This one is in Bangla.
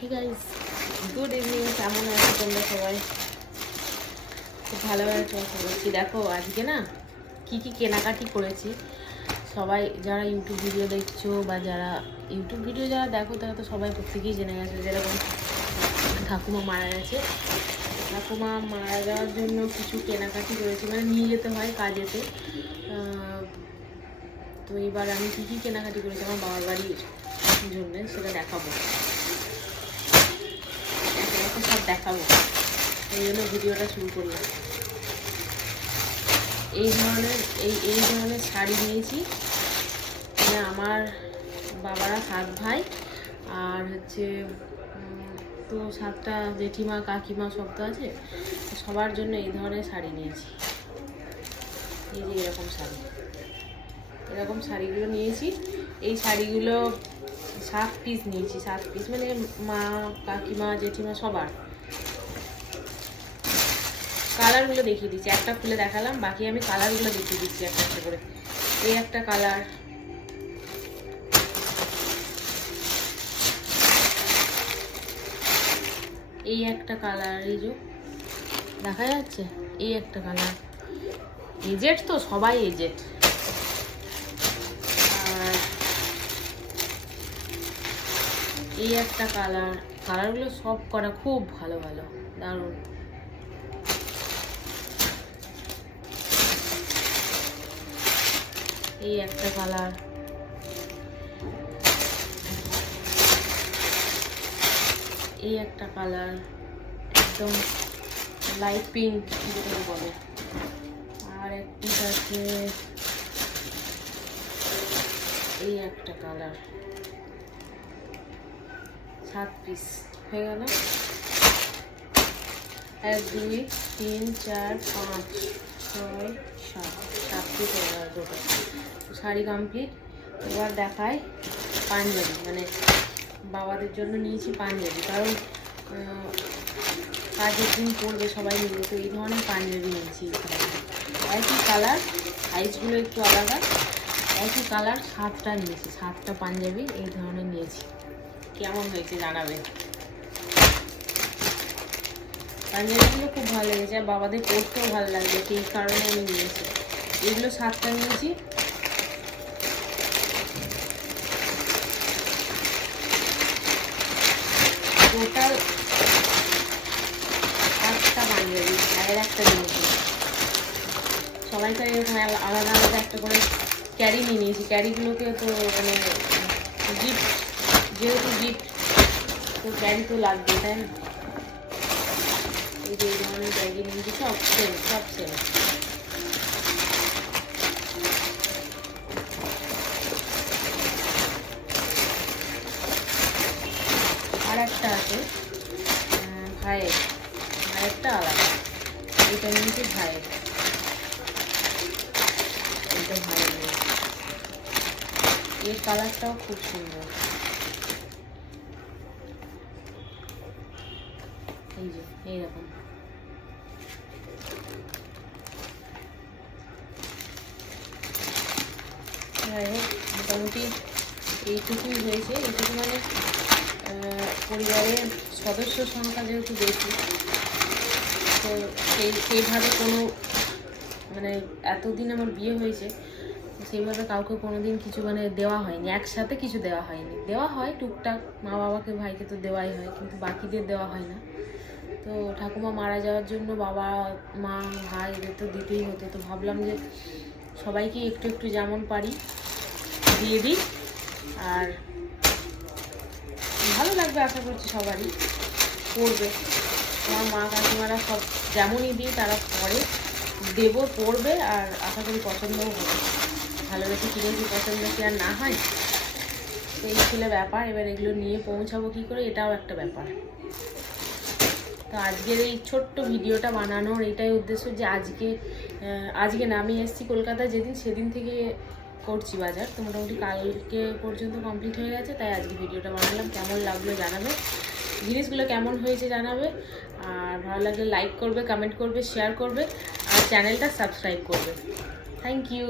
Hey guys, good evening. কেমন আছো তোমরা সবাই? খুব ভালো আছো আশা করছি। দেখো আজকে না কি কেনাকাটি করেছি। সবাই যারা ইউটিউব ভিডিও দেখছো বা যারা ইউটিউব ভিডিও যারা দেখো তারা তো সবাই প্রত্যেকেই জেনে গেছে। যেরকম ঠাকুমা মারা গেছে, ঠাকুমা মারা যাওয়ার জন্য কিছু কেনাকাটি করেছি, মানে নিয়ে যেতে হয় কাজেতে। তো এবার আমি কি কেনাকাটি করেছি আমার বাবার বাড়ির জন্য সেটা দেখাবো, সব দেখাবো। এই জন্য ভিডিওটা শুরু করলাম। এই ধরনের শাড়ি নিয়েছি। মানে আমার বাবারা 7 ভাই, আর হচ্ছে তো 7টা জেঠিমা কাকিমা সব তো আছে, সবার জন্য এই ধরনের শাড়ি নিয়েছি। এই যে এরকম শাড়িগুলো নিয়েছি। এই শাড়িগুলো 7 পিস নিয়েছি, 7 পিস, মানে মা কাকিমা জেঠিমা সবার। কালারগুলো দেখিয়ে দিচ্ছি, একটা খুলে দেখালাম, বাকি আমি কালারগুলো দেখিয়ে দিচ্ছি একটা একটা করে। এই একটা কালার, এই একটা কালার, এই যে দেখা যাচ্ছে, এই একটা কালার। এজেট তো সবাই এজেট। আর এই একটা কালার, কালারগুলো সব করা খুব ভালো ভালো, দারুণ। এই একটা কালার, এই একটা কালার, একদম লাইট পিঙ্ক যেটাকে বলে। আর একটি আছে এই একটা কালার। 7 পিস হয়ে গেল। 1 2 3 4 5 6 7 পিস হয়ে গেল টোটাল। শাড়ি কমপ্লিট। এবার দেখায় পাঞ্জাবি, মানে বাবাদের জন্য নিয়েছি পাঞ্জাবি, কারণ কাজের দিন পরবে সবাই মিলে, তো এই ধরনের পাঞ্জাবি নিয়েছি। একই কালার, সাইজগুলো একটু আলাদা, একই কালার 7টা নিয়েছি, 7টা পাঞ্জাবি এই ধরনের নিয়েছি। কেমন হয়েছে জানাবে। পাঞ্জাবিগুলো খুব ভালো লেগেছে, আর বাবাদের পরতেও ভালো লাগবে, সেই কারণে আমি নিয়েছি। এগুলো 7টা নিয়েছি। টোটাল 8টা পাঞ্জাবি, ভাইয়ের একটা নিয়েছি। সবাইকে এরকম আলাদা আলাদা একটা করে ক্যারি নিয়ে নিয়েছি। ক্যারিগুলোকে তো মানে গিফট, যেহেতু গিফট তো ক্যারি তো লাগবে, তাই না? এই যে এই ধরনের ব্যাগি নিয়েছি, সব সেম। আর একটা আছে ভাইয়েরটা আলাদা, এটা নিয়েছি ভাইয়ের, এটা ভাইয়ের নিয়েছি। এর কালারটাও খুব সুন্দর। এই যে এইরকম। যাই হোক, মোটামুটি এইটুকুই হয়েছে। এইটুকু মানে পরিবারের সদস্য সংখ্যা যেহেতু বেশি, তো সেইভাবে কোনো, মানে এতদিন আমার বিয়ে হয়েছে, সেইভাবে কাউকে কোনো দিন কিছু মানে দেওয়া হয়নি, একসাথে কিছু দেওয়া হয়নি। দেওয়া হয় টুকটাক, মা বাবাকে ভাইকে তো দেওয়াই হয়, কিন্তু বাকিদের দেওয়া হয় না। তো ঠাকুমা মারা যাওয়ার জন্য বাবা মা ভাই এদের তো দিতেই হতো, তো ভাবলাম যে সবাইকে একটু একটু যেমন পারি দিয়ে দিই। আর ভালো লাগবে আশা করছি, সবারই পড়বে। আমার মা কাকিমারা সব যেমনই দিই তারা পরে দেবো, পড়বে, আর আশা করি পছন্দও হবে। ভালোবেসে কিনেছি, পছন্দ কি আর না হয়? তো এই ছিল ব্যাপার। এবার এগুলো নিয়ে পৌঁছাবো কী করে, এটাও একটা ব্যাপার। তো আজকের এই ছোট্ট ভিডিওটা বানানোর এটাই উদ্দেশ্য যে আজকে না, আমি এসেছি কলকাতায় যেদিন, সেদিন থেকে করছি বাজার। তো মোটামুটি কালকে পর্যন্ত কমপ্লিট হয়ে গেছে, তাই আজকে ভিডিওটা বানালাম। কেমন লাগলো জানাবে, জিনিসগুলো কেমন হয়েছে জানাবে। আর ভালো লাগলে লাইক করবে, কমেন্ট করবে, শেয়ার করবে, আর চ্যানেলটা সাবস্ক্রাইব করবে। Thank you.